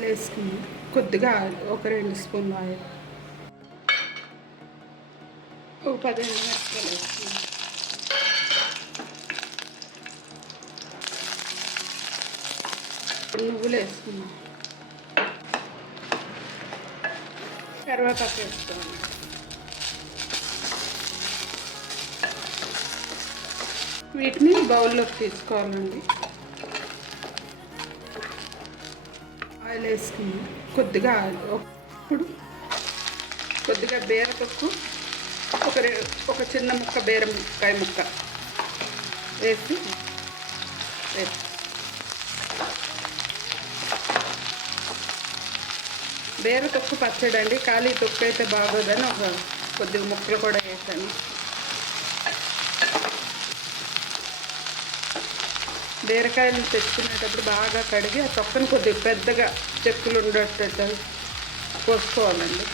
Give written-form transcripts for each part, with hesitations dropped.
Oil వేసుకున్నాం. కొద్దిగా oil, ఒక 2 స్పూన్లు ఆయిల్, ఒక 10 ఎండుమిరపకాయలు వేసుకున్నాం. నువ్వులు వేసుకున్నాం. కరివేపాకు వేసుకోవాలి. వీటిని బౌల్లోకి తీసుకోవాలండి. ఆయిల్ వేసుకున్నాం. కొద్దిగా ఆయిల్, ఇప్పుడు కొద్దిగా బీరతొక్కు, ఒక చిన్న ముక్క బీరకాయ ముక్క వేసి బీరతొక్కు పచ్చడి అండి. ఖాళీ తొక్కు అయితే బాగోదని కొద్దిగా ముక్కలు కూడా వేసాను. బీరకాయలు తెచ్చుకునేటప్పుడు బాగా కడిగి ఆ తొక్కను కొద్దిగా పెద్దగా చెక్కులు ఉండేటట్టు కోసుకోవాలండి.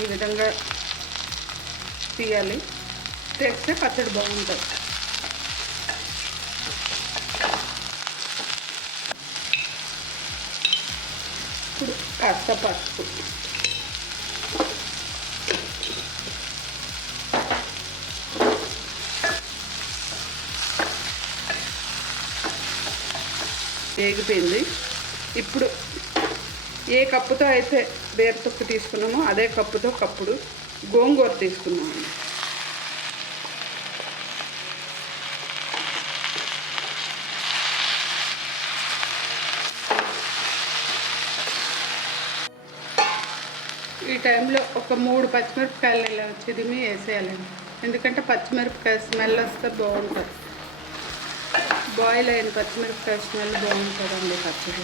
ఈ విధంగా తీయాలి, తెస్తే పచ్చడి బాగుంటుంది. ఇప్పుడు కాస్త పసుపు, వేగిపోయింది. ఇప్పుడు ఏ కప్పుతో అయితే బీరతొక్కు తీసుకున్నామో అదే కప్పుతో కప్పుడు గోంగూర తీసుకున్నాము. ఈ టైంలో ఒక 3 పచ్చిమిరపకాయలు ఇలా చిదిమి వేసేయాలండి. ఎందుకంటే పచ్చిమిరపకాయ స్మెల్ వస్తే బాగుంటుంది. బాయిల్ అయిన పచ్చిమిరపకాయ స్మెల్ బాగుంటుందండి పచ్చడి.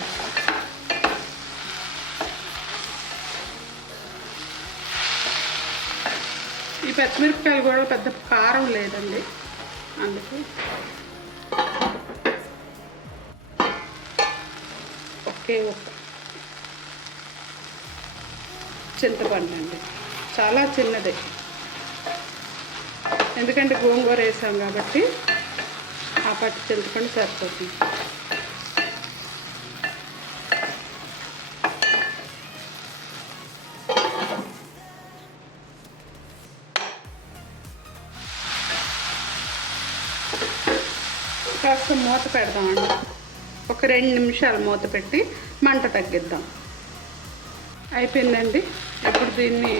ఈ పచ్చిమిరపకాయలు కూడా పెద్ద కారం లేదండి, అందుకు ఒకే ఒక చింతపండు అండి, చాలా చిన్నదే. ఎందుకంటే గోంగూర వేసాం కాబట్టి ఆ పట్టు చింతపండు సరిపోతుంది. కాస్త మూత పెడదామండి. ఒక 2 నిమిషాలు మూత పెట్టి మంట తగ్గిద్దాం. అయిపోయిందండి. ఇప్పుడు దీన్ని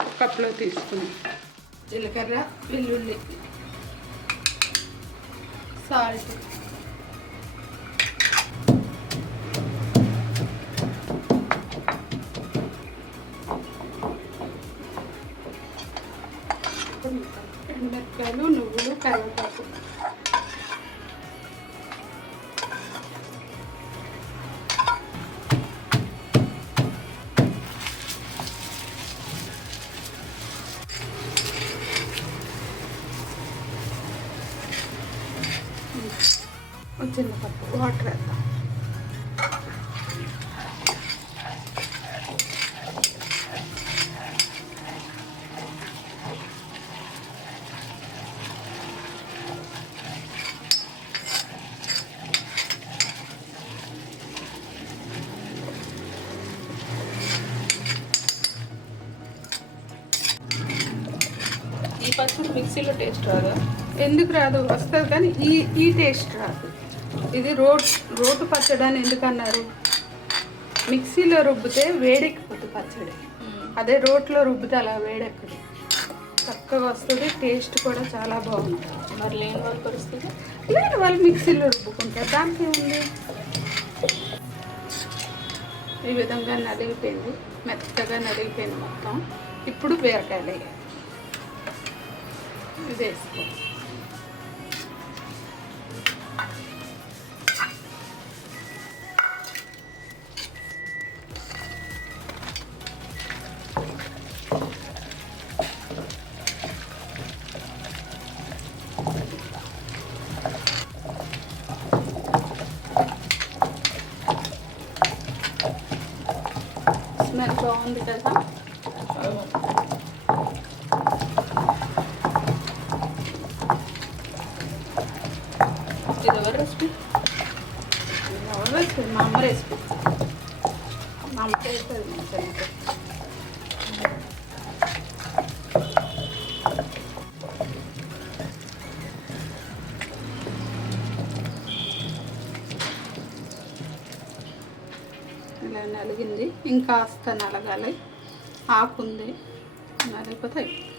ఒక కప్లో తీసుకుని జీలకర్ర, వెల్లుల్లి, సాల్ట్, ఎండుమిరపకాయలు, నువ్వులు, కరివేపాకు, చిన్న కప్పు వాటర్ వేద్దాం. ఈ పచ్చడి మిక్సీలో టేస్ట్ రాదా? ఎందుకు రాదు, వస్తుంది, కానీ ఈ టేస్ట్ రాదు. ఇది రోటు పచ్చడి అని ఎందుకు అన్నారు? మిక్సీలో రుబ్బితే వేడెక్కిపోతుంది పచ్చడి, అదే రోట్లో రుబ్బితే అలా వేడెక్కదు, చక్కగా వస్తుంది. టేస్ట్ కూడా చాలా బాగుంటుంది. మరి లేని వాళ్ళ పరిస్థితి? లేని వాళ్ళు మిక్సీలో రుబ్బుకుంటారు, దానికి ఉంది. ఈ విధంగా నలిగిపోయింది, మెత్తగా నలిగిపోయింది మొత్తం. ఇప్పుడు బీరకాయలు వేయాలి. ఇది వేసుకో. స్మెల్ బాగుంది కదా. నలిగింది, ఇంకా నలగాలి. ఆకుంది, నలిగిపోతే అయిపోతుంది.